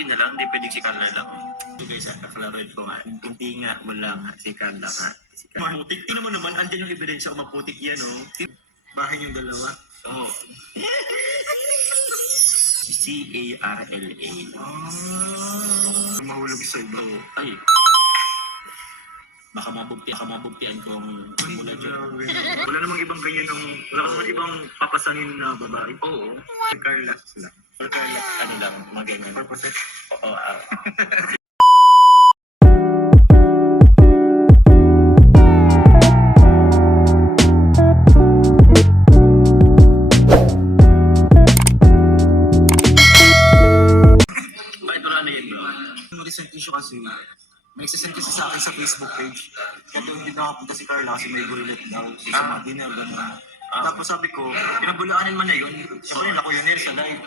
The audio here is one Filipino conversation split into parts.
Lagi na lang, hindi pwedeng si Carla lang. So guys, kakalaroin ko nga. Hindi nga, wala nga. Si Carla nga. Si Carla. Maputik. Tingnan mo naman, andyan yung ebidensya kung maputik yan, oh. Bahay yung dalawa. Oo. Oh. C-A-R-L-A. Mahulog sa iba. Oh. Ay. Baka mabugtian kong mula dyan. Wala namang ibang ganyan ng... Wala namang ibang papasanin na babae. Oo. Carla sila. For Carla, ano lang, mga ganyan. Purpose? Oo. Bakit wala na yan, bro? Recent issue kasi, may nagsasend kasi sa akin sa Facebook page. Kaya doon din nakapunta si Carla kasi may bulilit daw. Sa mga dinner, gano'n. Tapos sabi ko, pinabulaanin man na yun. Siyempre, ako yun sa live.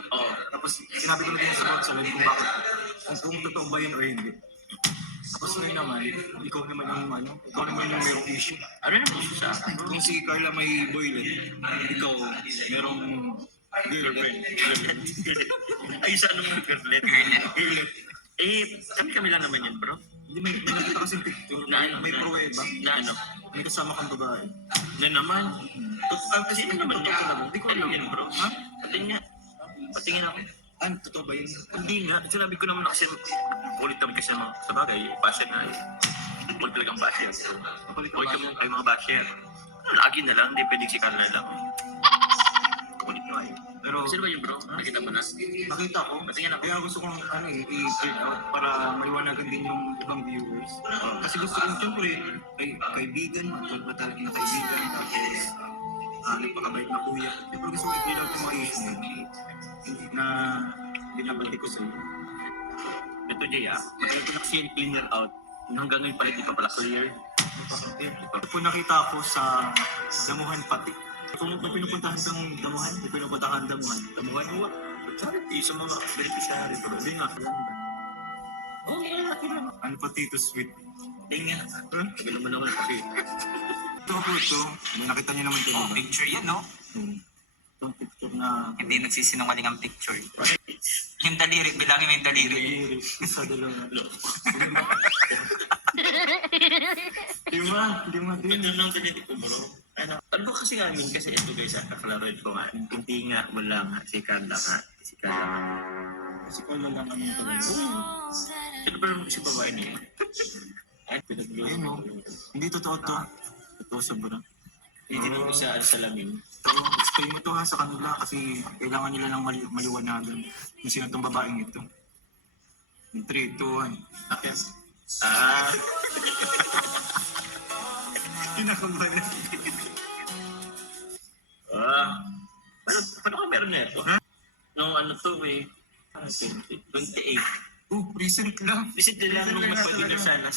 Tapos sinabi ko na din sa live kung bakit. Kung totoo ba yun o hindi. Tapos ngayon naman, ikaw naman yung mayroong issue. Ano yung issue sa akin? Kung si Carla may boylet, ikaw merong girlfriend. Ay, sa anong girlfriend? Girlfriend. Kami lang naman yan, bro. Hindi, may nakita kasing picture. Na ano? May pruweba. Na ano? May kasama kang babae. Na naman. Kasi Ano naman totoo yan? talaga. Hindi ko Ano alam. yan, bro? Ha? Patingin ako. Ano, totoo ba yun? Hindi nga. Sinabi ko naman kasi ulit naman kasi mga sa bagay. Basher na eh. Ulit talagang basher. Ulit kami kayo mga basher. Lagi na lang. Hindi pwedeng si Carla lang. Ulit na kayo. Pero, Sino ba yun, bro? Nakita mo na? nakita ko. Patingin ako. Kaya gusto kong i-clear out para maliwanagan din yung ibang viewers. Kasi gusto kong siyempre, kaibigan, matulad ba talaga yung kaibigan, tapos nagpakabait na kuya. Siyempre gusto kong i-clear out yung mga issue na binabati ko sa'yo. Ito, Jay, Matagal ko na kasi yung cleaner out. Hanggang ngayon pala, di pa pala clear. Kung nakita ko sa Damuhan Patik, kung may pinupuntahan kang Damuhan, may pinupuntahan Damuhan mo, Charity sa mga beneficiary, bro. hindi nga. Oo, Ano pa Tito Sweet? Hindi nga. Sabi naman naman kasi. Ito po ito, may nakita niyo naman ito, Oh, diba? picture yan, no? Itong picture na Hindi nagsisinungaling ang picture. Yung daliri, bilangin mo yung daliri. sa dalawa. Lima. Ganda ng ganito ko, bro. Ano ba kasi amin? Kasi ito guys, kakalaroin ko nga. Hindi nga, wala nga. Si Carla nga. Si Carla nga. Kasi ko lang ang tanong. Ito ba naman kasi babae niya? Ay, pinagluto. Ayun o, hindi totoo to. Totoo sobra. Hindi din ko sa salamin. Ito, explain mo to ha sa kanila kasi kailangan nila lang maliwanagan kung sino itong babaeng ito. 3, 2, 1. Okay. Kinakabahan. Paano ka meron na ito? Nung ano to eh, 28. Recent lang. Visit nila nung magpag-dinner sana.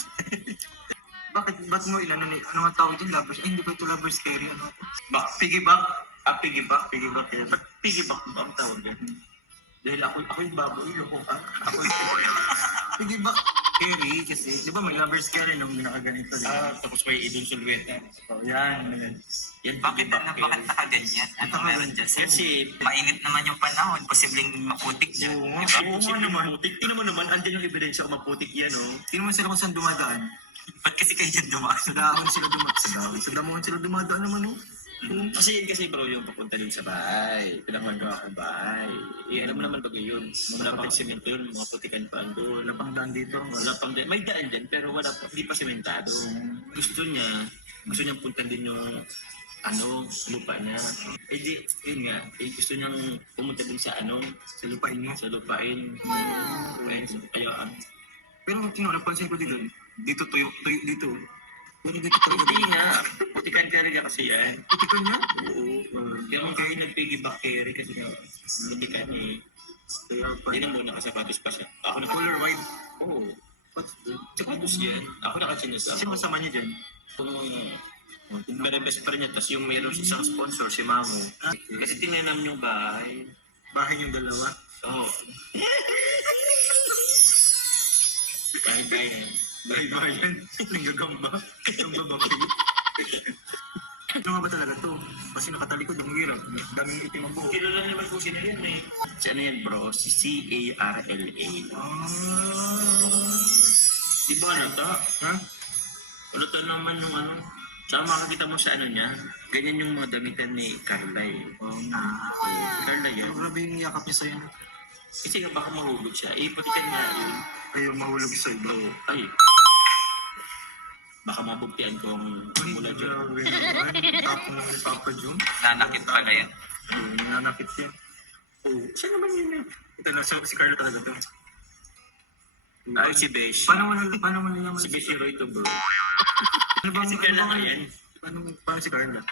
Ba't mo ilan ano nga tawag dyan? Lovers? Hindi ba ito lovers carry? Ano? Piggyback? Piggyback. Ba't piggyback ba ang tawag yan? Dahil ako yung baboy, loko ka. Ako yung Piggyback carry kasi, di ba may lovers carry nung nakaganito? tapos may idol sulweta. Oh, yan. Yan, Bakit piggyback nakaganyan? Ano meron dyan? Kasi, Mainit naman yung panahon. Posibleng maputik dyan. Oo, Diba? oo nga naman. maputik. Tingnan mo naman, andyan yung ebidensya kung maputik yan, oh. Tingnan mo sila kung saan dumadaan. Ba't kasi kayo dyan dumaan? Sa dahon sila dumadaan. Sa damuhan sila dumadaan naman, oh. Kasi bro, yung papunta dun sa bahay, pinamagawa kong bahay. Alam mo naman bagay yun. Wala pang semento yun, mga putikan pa doon. Wala pang daan dito. May daan dyan, pero hindi pa sementado. Gusto niyang puntan din yung lupa niya. Yun nga, gusto niyang pumunta din sa Sa lupain niya. sa lupain. Kaya, Pero napansin ko dito tuyo dito. Puro dito tuyo. hindi nga, putikan talaga kasi yan. Putikan niya? Oo. Kaya kung kayo nag-piggyback carry kasi nga, putikan eh. Kaya pa. Hindi na muna kasapatos pa siya. Ako na Color white. Oo. Sapatos yan. Ako nakachinos lang. Sino kasama niya dyan? Pero best friend niya, tapos yung mayroon isang sponsor, si Mamo. Kasi tinanam yung bahay. Bahay yung dalawa. Oo. Bahay-bahay. Bahay-bayan. Nanggagamba. Ang babae. Ano nga ba talaga to? Kasi nakatalikod ang hirap. Daming itim ang buhok. Kilala naman kung sino yan eh. Si ano yan bro? Si C-A-R-L-A. Di ba ano to? Ha? Ano to naman yung ano? Tsaka makakita mo sa ano niya, ganyan yung mga damitan ni Carla eh. Oo nga. Si Carla yan. Pero grabe yung yakap niya sa'yo. Kasi nga baka mahulog siya. Eh, pati kanya yun. Ayaw mahulog sa'yo, bro. Ay. Baka mabugtian ko ang mula dyan. Grabe naman. Tapos naman ni Papa Jun. Nanakit pala yan. Nananakit yan. Oh, siya naman yun eh. Ito na, so, si Carlo talaga to. Ay, si Besh. Paano mo nalaman? Si Besh yung Roy to bro. Ano bang, Si Carla nga yan. Paano si Carla?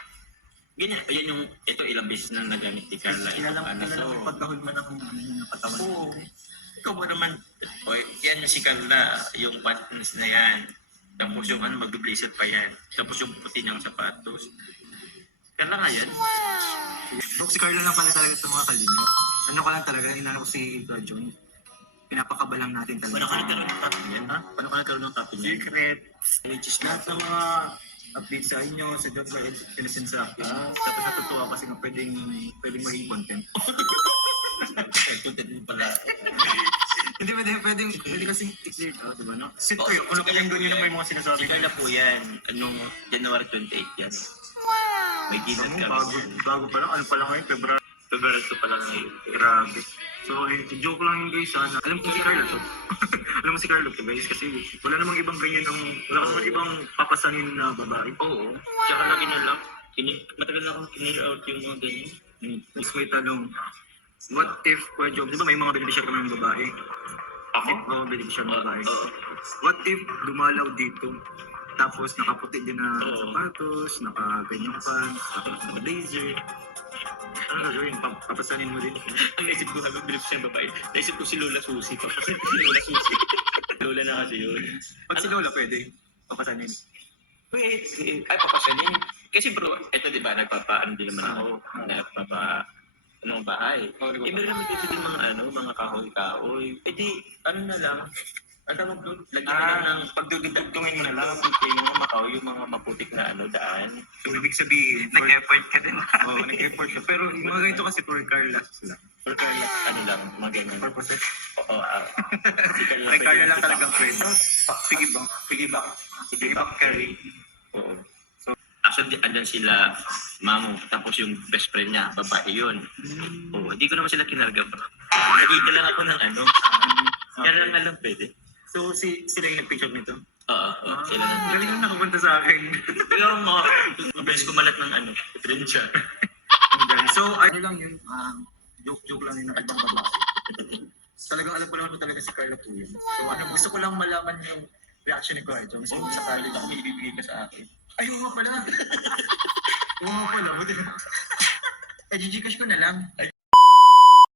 Ganyan, ayan yung, ito ilang beses na nagamit ni Carla. Ito ano, so, yung pagkahod mo ng katawan. oo. Ikaw mo naman, o, yan yung si Carla, yung pants na yan. Tapos yung ano, mag-blazer pa yan. Tapos yung puti niyang sapatos. Carla nga yan. Bro, si Carla lang pala talaga ito mga kalino. Ano ka lang talaga, inano ko si John. Pinapakabalang natin Paano talaga. ka nagkaroon ng topic niyan, ha? Paano ka nagkaroon ng topic niyan? Secret. Which is lahat ng mga updates sa inyo, sa job na sinasend sa akin. Tapos natutuwa kasi na pwedeng maging content. Content mo pala. Pwede kasi i-clear out, diba no? Sit ko yun, kung napakinggan nyo naman yung mga sinasabi Si Carla po yan. Anong January 28 yan. May ginat Ano, kami. bago pa lang, ano pa lang ngayon, February. February 2 pa lang ngayon. Grabe. So, joke lang yun guys, sana. Alam ko si Carla to. Alam mo si Carla to guys, kasi wala namang ibang ganyan wala namang ibang papasanin na babae. Oo. Tsaka lagi na lang. Matagal na akong kinil-out yung mga ganyan. Tapos may tanong, what if, Kuya Job, di ba may mga beneficiary kami ng babae? Ako? Oo, beneficiary ng babae. Oo. What if dumalaw dito, tapos nakaputi din na Oo. sapatos, nakaganyan pants, tapos naka-blazer. Ano gagawin? Papasanin mo din. Ang naisip ko, habang bilip siya babae, naisip ko si Lola Susi. Papasin ko si Lola Susi. Lola na kasi yun. Pag si Lola pwede, papasanin. Wait, ay papasanin. Kasi bro, eto di ba, nagpapaano din naman ako. Anong bahay. Eh, meron naman dito din mga kahoy-kahoy. Eh di, ano na lang, ang tawag doon, lagyan na lang ng pagdudugtungin mo na lang, yung mga makaw, yung mga maputik na daan. So, ibig sabihin, Nag-effort ka din. Oo, nag-effort siya. Pero yung mga ganito kasi for Carla sila. For Carla, ano lang, mga ganyan. Purpose. Oo, si Carla Kay Carla lang pwede talagang yung friend. Piggyback. Piggyback carry. Oo. Actually, andyan sila, mamo, tapos yung best friend niya, babae yun. Oo, hindi ko naman sila kinarga pa. Nagigil lang ako ng kaya lang pwede. So, sila yung nag-picture nito? Oo, sila na. Galing na nakapunta sa akin. Pero mabilis kumalat ng friend siya. So, ano lang yun, joke lang yun ng ibang babae. Talagang alam ko lang talaga si Carla po yun. So, gusto ko lang malaman yung reaction ni Kuya Jones kung sakali ako may ibibigay ka sa akin. Ay, oo nga pala. Oo nga pala. Buti na. Eh, Gcash ko na lang.